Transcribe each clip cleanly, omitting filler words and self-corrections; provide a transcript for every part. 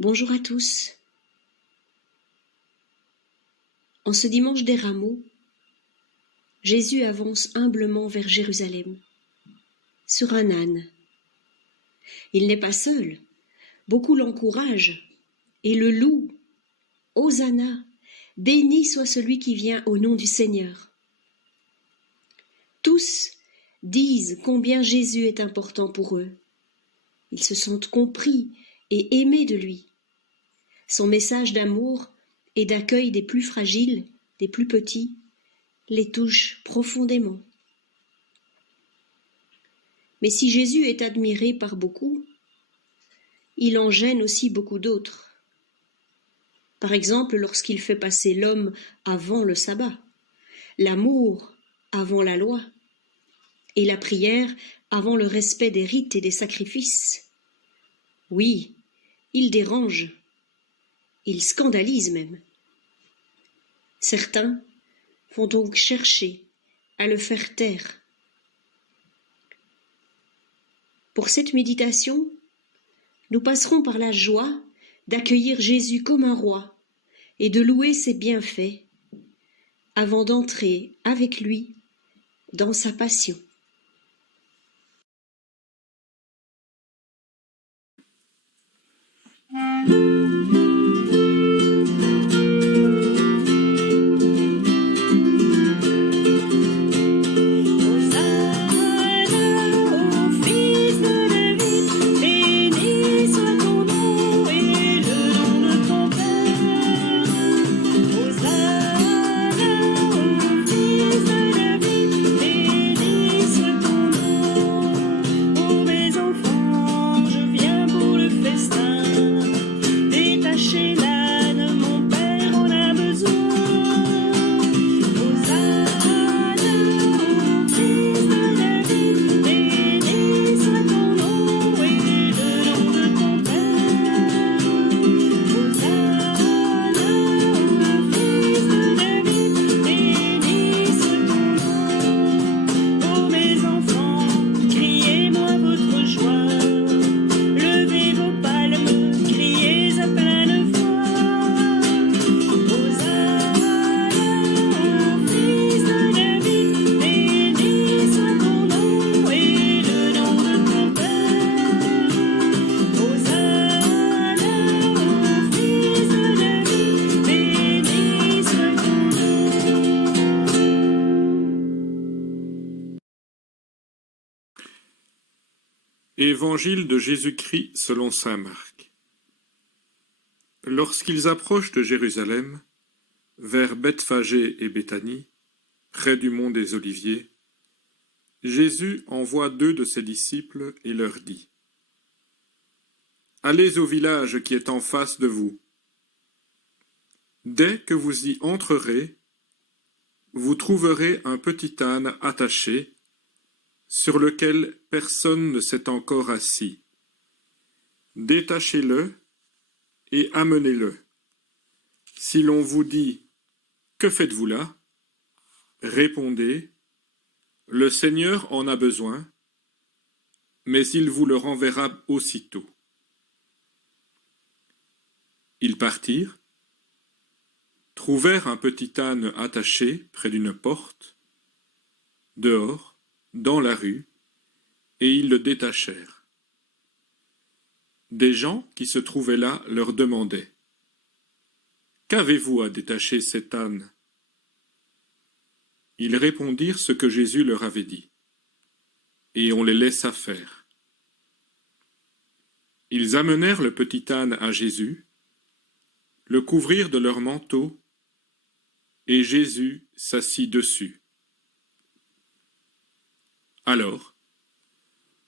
Bonjour à tous. En ce dimanche des Rameaux, Jésus avance humblement vers Jérusalem, sur un âne. Il n'est pas seul, beaucoup l'encouragent et le louent. Hosanna, béni soit celui qui vient au nom du Seigneur. Tous disent combien Jésus est important pour eux. Ils se sentent compris et aimés de lui. Son message d'amour et d'accueil des plus fragiles, des plus petits, les touche profondément. Mais si Jésus est admiré par beaucoup, il en gêne aussi beaucoup d'autres. Par exemple, lorsqu'il fait passer l'homme avant le sabbat, l'amour avant la loi, et la prière avant le respect des rites et des sacrifices. Oui, il dérange, il scandalise même. Certains vont donc chercher à le faire taire. Pour cette méditation, nous passerons par la joie d'accueillir Jésus comme un roi et de louer ses bienfaits avant d'entrer avec lui dans sa passion. Évangile de Jésus-Christ selon saint Marc. Lorsqu'ils approchent de Jérusalem, vers Bethphagée et Béthanie, près du mont des Oliviers, Jésus envoie 2 de ses disciples et leur dit : « Allez au village qui est en face de vous. Dès que vous y entrerez, vous trouverez un petit âne attaché, sur lequel personne ne s'est encore assis. Détachez-le et amenez-le. Si l'on vous dit : Que faites-vous là ? Répondez : Le Seigneur en a besoin, mais il vous le renverra aussitôt. Ils partirent, trouvèrent un petit âne attaché près d'une porte, dehors, dans la rue, et ils le détachèrent. Des gens qui se trouvaient là leur demandaient : Qu'avez-vous à détacher cet âne ? Ils répondirent ce que Jésus leur avait dit, et on les laissa faire. Ils amenèrent le petit âne à Jésus, le couvrirent de leur manteau, et Jésus s'assit dessus. Alors,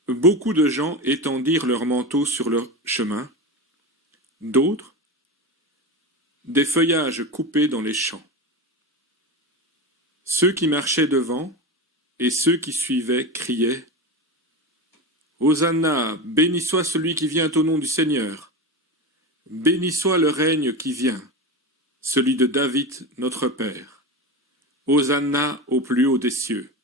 beaucoup de gens étendirent leurs manteaux sur leur chemin, d'autres, des feuillages coupés dans les champs. Ceux qui marchaient devant et ceux qui suivaient criaient : Hosanna, béni soit celui qui vient au nom du Seigneur. Béni soit le règne qui vient, celui de David notre Père. Hosanna au plus haut des cieux.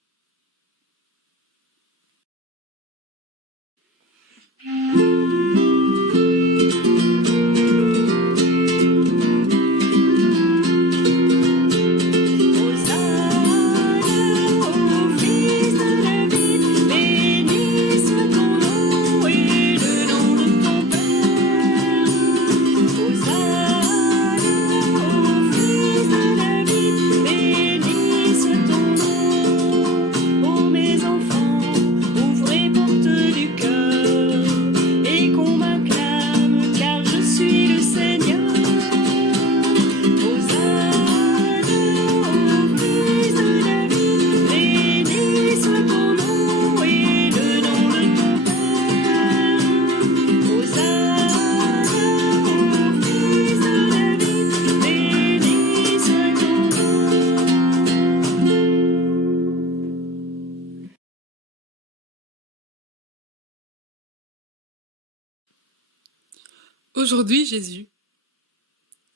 Aujourd'hui, Jésus,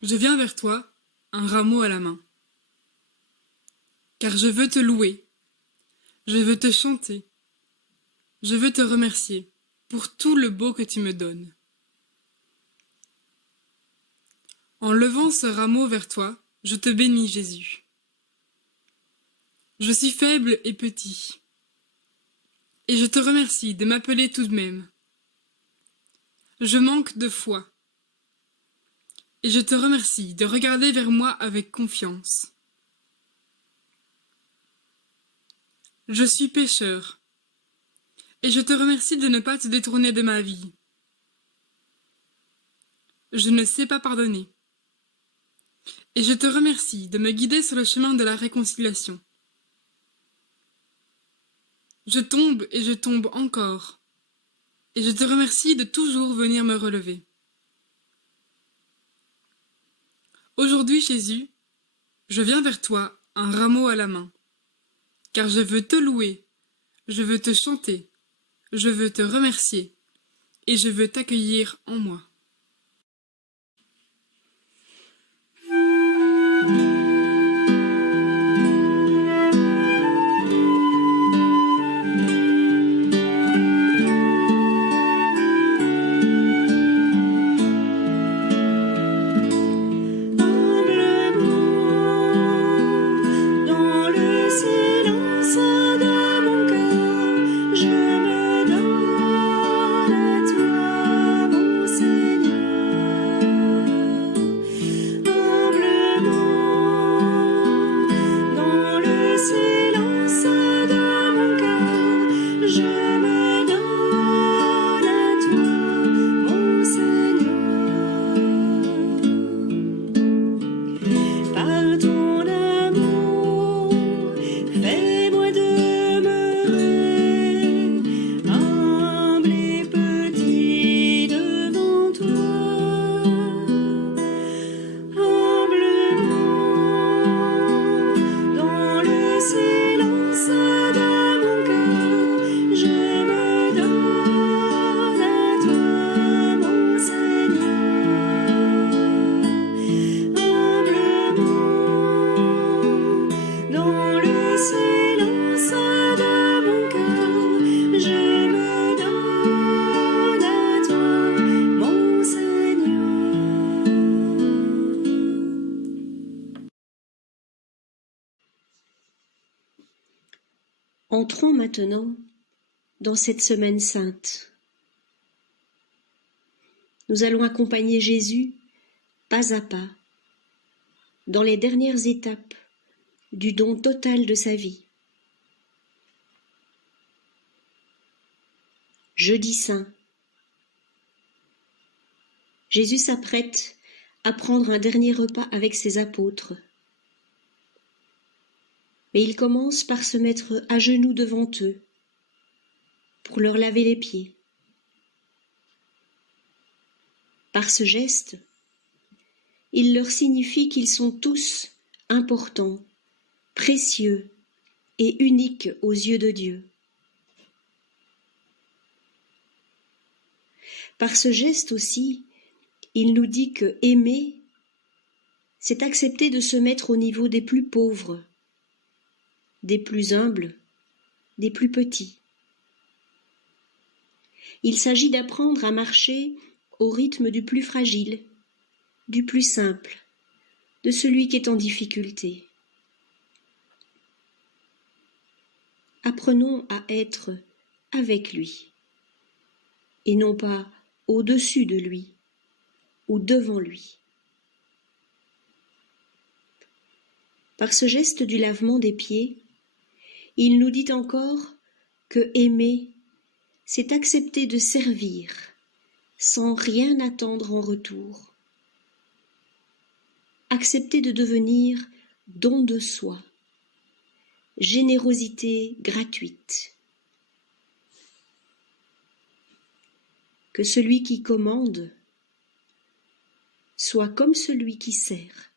je viens vers toi, un rameau à la main. Car je veux te louer, je veux te chanter, je veux te remercier pour tout le beau que tu me donnes. En levant ce rameau vers toi, je te bénis, Jésus. Je suis faible et petit, et je te remercie de m'appeler tout de même. Je manque de foi, et je te remercie de regarder vers moi avec confiance. Je suis pécheur, et je te remercie de ne pas te détourner de ma vie. Je ne sais pas pardonner, et je te remercie de me guider sur le chemin de la réconciliation. Je tombe et je tombe encore, et je te remercie de toujours venir me relever. Aujourd'hui, Jésus, je viens vers toi, un rameau à la main, car je veux te louer, je veux te chanter, je veux te remercier, et je veux t'accueillir en moi. Entrons maintenant dans cette semaine sainte. Nous allons accompagner Jésus pas à pas dans les dernières étapes du don total de sa vie. Jeudi saint. Jésus s'apprête à prendre un dernier repas avec ses apôtres. Mais il commence par se mettre à genoux devant eux pour leur laver les pieds. Par ce geste, il leur signifie qu'ils sont tous importants, précieux et uniques aux yeux de Dieu. Par ce geste aussi, il nous dit que aimer, c'est accepter de se mettre au niveau des plus pauvres, des plus humbles, des plus petits. Il s'agit d'apprendre à marcher au rythme du plus fragile, du plus simple, de celui qui est en difficulté. Apprenons à être avec lui, et non pas au-dessus de lui ou devant lui. Par ce geste du lavement des pieds, il nous dit encore que aimer, c'est accepter de servir sans rien attendre en retour. Accepter de devenir don de soi, générosité gratuite. Que celui qui commande soit comme celui qui sert.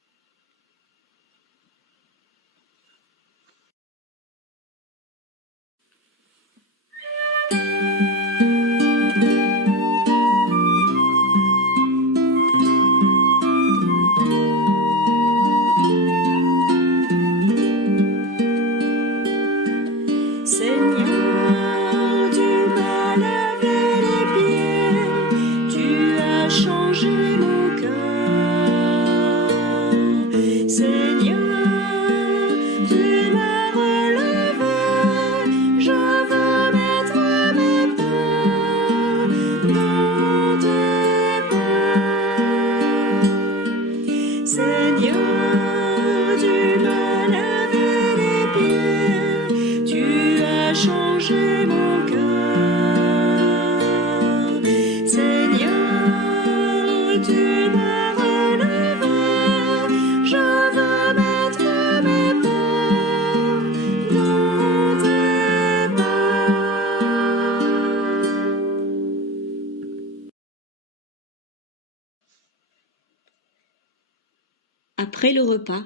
Après le repas,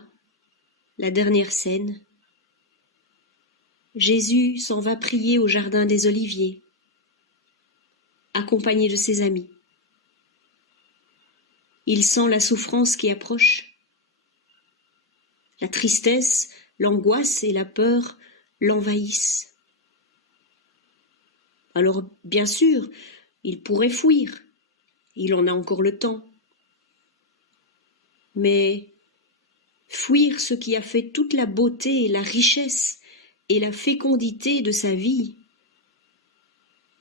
la dernière scène, Jésus s'en va prier au jardin des Oliviers, accompagné de ses amis. Il sent la souffrance qui approche. La tristesse, l'angoisse et la peur l'envahissent. Alors, bien sûr, il pourrait fuir. Il en a encore le temps. Mais fuir ce qui a fait toute la beauté, la richesse et la fécondité de sa vie,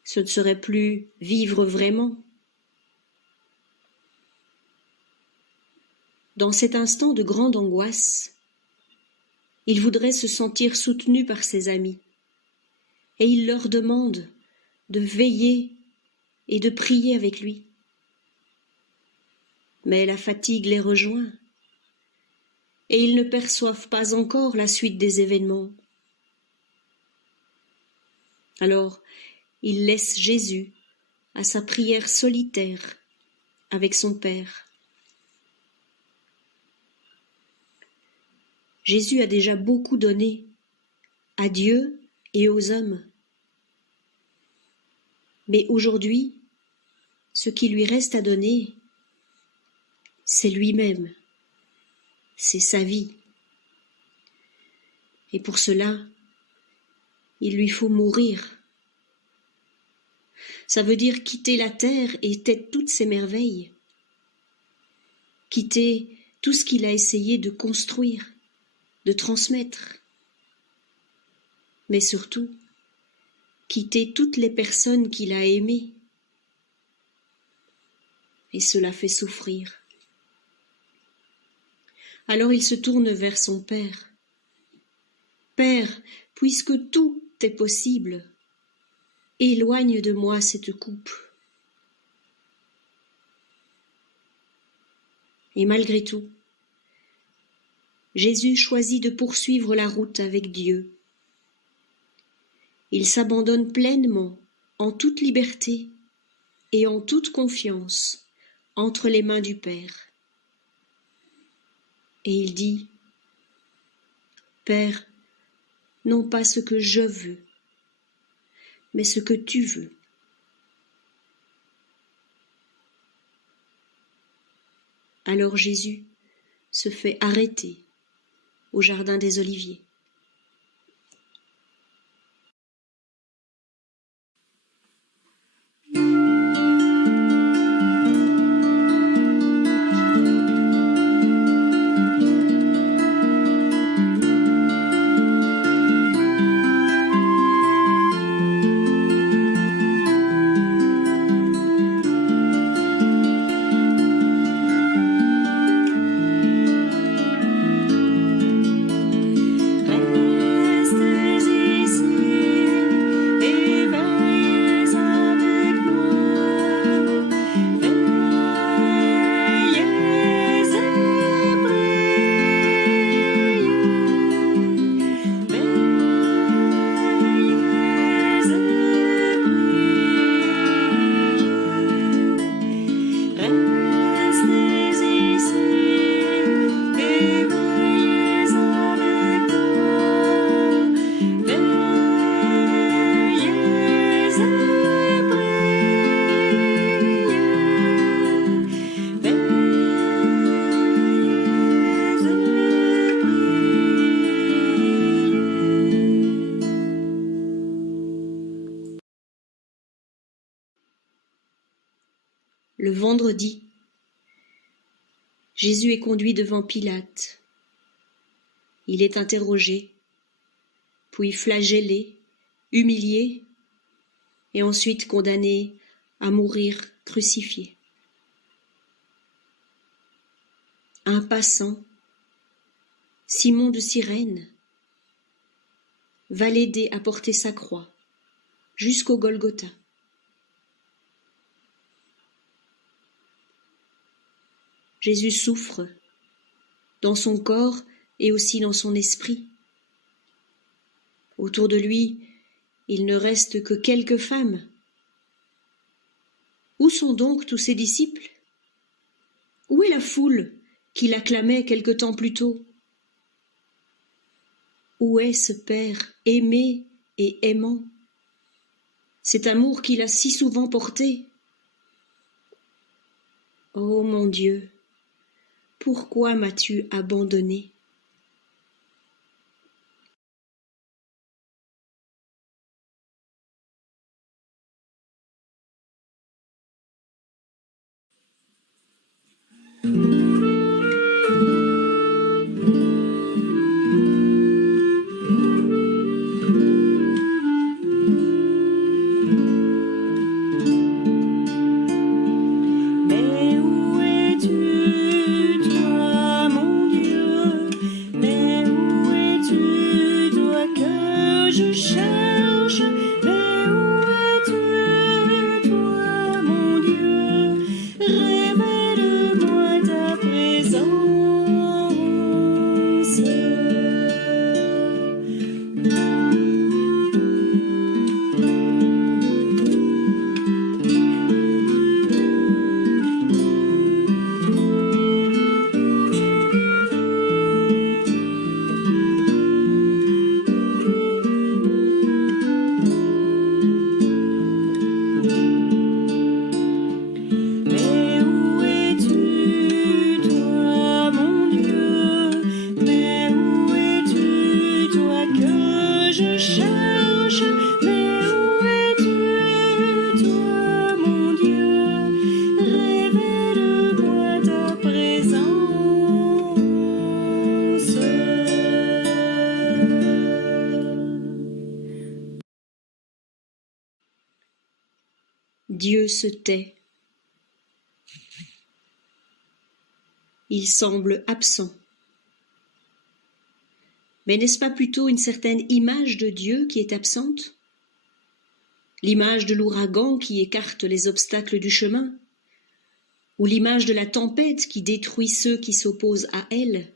ce ne serait plus vivre vraiment. Dans cet instant de grande angoisse, il voudrait se sentir soutenu par ses amis, et il leur demande de veiller et de prier avec lui. Mais la fatigue les rejoint, et ils ne perçoivent pas encore la suite des événements. Alors, ils laissent Jésus à sa prière solitaire avec son Père. Jésus a déjà beaucoup donné à Dieu et aux hommes. Mais aujourd'hui, ce qui lui reste à donner, c'est lui-même, c'est sa vie. Et pour cela, il lui faut mourir. Ça veut dire quitter la terre et toutes ses merveilles, quitter tout ce qu'il a essayé de construire, de transmettre, mais surtout quitter toutes les personnes qu'il a aimées. Et cela fait souffrir. Alors il se tourne vers son Père. Père, puisque tout est possible, éloigne de moi cette coupe. Et malgré tout, Jésus choisit de poursuivre la route avec Dieu. Il s'abandonne pleinement, en toute liberté et en toute confiance, entre les mains du Père. Et il dit, « Père, non pas ce que je veux, mais ce que tu veux. » Alors Jésus se fait arrêter au jardin des Oliviers. Le vendredi, Jésus est conduit devant Pilate. Il est interrogé, puis flagellé, humilié, et ensuite condamné à mourir crucifié. Un passant, Simon de Cyrène, va l'aider à porter sa croix jusqu'au Golgotha. Jésus souffre dans son corps et aussi dans son esprit. Autour de lui, il ne reste que quelques femmes. Où sont donc tous ses disciples? Où est la foule qu'il acclamait quelque temps plus tôt? Où est ce Père aimé et aimant, cet amour qu'il a si souvent porté? Ô mon Dieu, pourquoi m'as-tu abandonné? Mais où es-tu, toi, mon Dieu? Mais où es-tu, toi que je cherche? Mais où es-tu, toi, mon Dieu? Révèle-moi ta présence. Mais où es-tu, toi, mon Dieu? Mais où es-tu, toi que je cherche? Mais où es-tu, toi, mon Dieu? Révèle-moi ta présence. Dieu se tait. Il semble absent. Mais n'est-ce pas plutôt une certaine image de Dieu qui est absente? L'image de l'ouragan qui écarte les obstacles du chemin? Ou l'image de la tempête qui détruit ceux qui s'opposent à elle?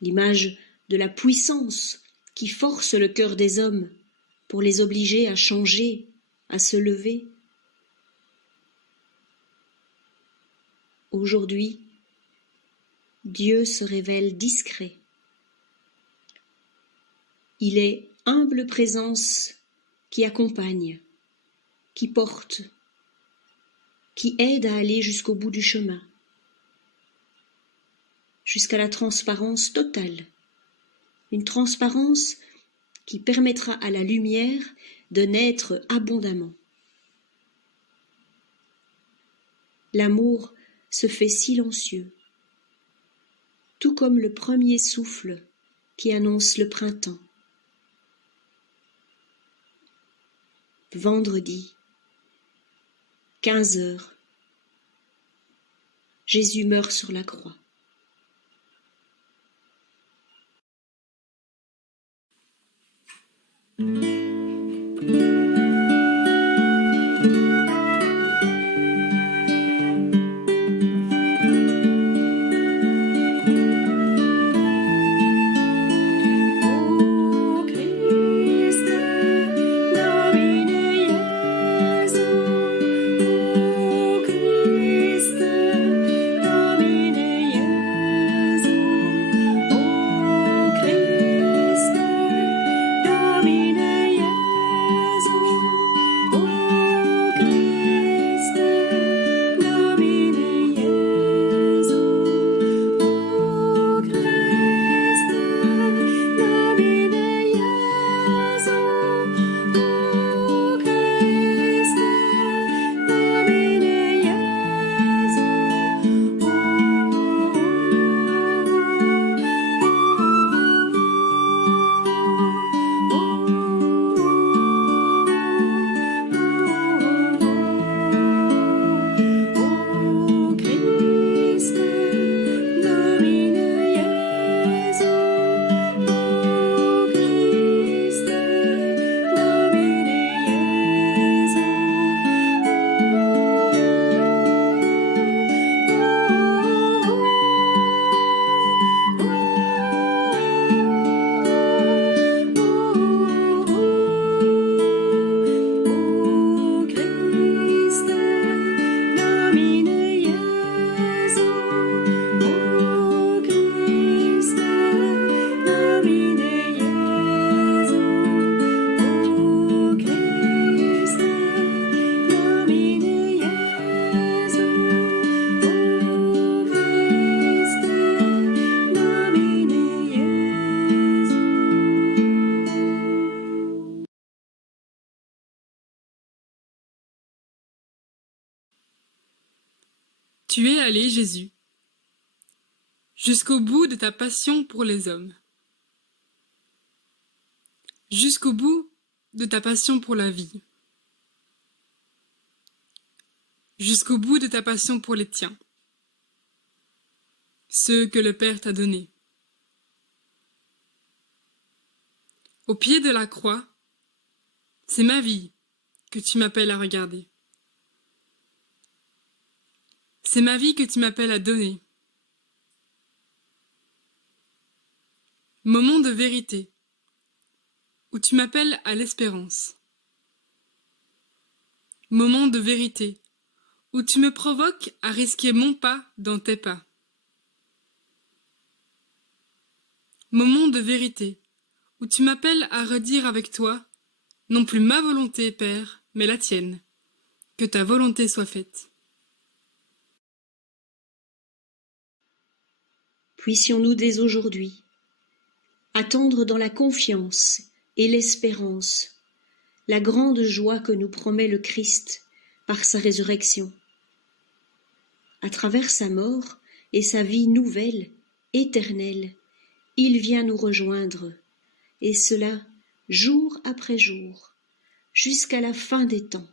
L'image de la puissance qui force le cœur des hommes pour les obliger à changer, à se lever? Aujourd'hui, Dieu se révèle discret. Il est humble présence qui accompagne, qui porte, qui aide à aller jusqu'au bout du chemin, jusqu'à la transparence totale, une transparence qui permettra à la lumière de naître abondamment. L'amour se fait silencieux, tout comme le premier souffle qui annonce le printemps. Vendredi, 15 heures, Jésus meurt sur la croix. O Christe, Domine Iesu, O Christe, Domine Iesu, O Christe, Domine Tu es allé, Jésus, jusqu'au bout de ta passion pour les hommes, jusqu'au bout de ta passion pour la vie, jusqu'au bout de ta passion pour les tiens, ceux que le Père t'a donnés. Au pied de la croix, c'est ma vie que tu m'appelles à regarder. C'est ma vie que tu m'appelles à donner. Moment de vérité, où tu m'appelles à l'espérance. Moment de vérité, où tu me provoques à risquer mon pas dans tes pas. Moment de vérité, où tu m'appelles à redire avec toi, non plus ma volonté, Père, mais la tienne, que ta volonté soit faite. Puissions-nous dès aujourd'hui attendre dans la confiance et l'espérance la grande joie que nous promet le Christ par sa résurrection. À travers sa mort et sa vie nouvelle, éternelle, il vient nous rejoindre, et cela jour après jour, jusqu'à la fin des temps.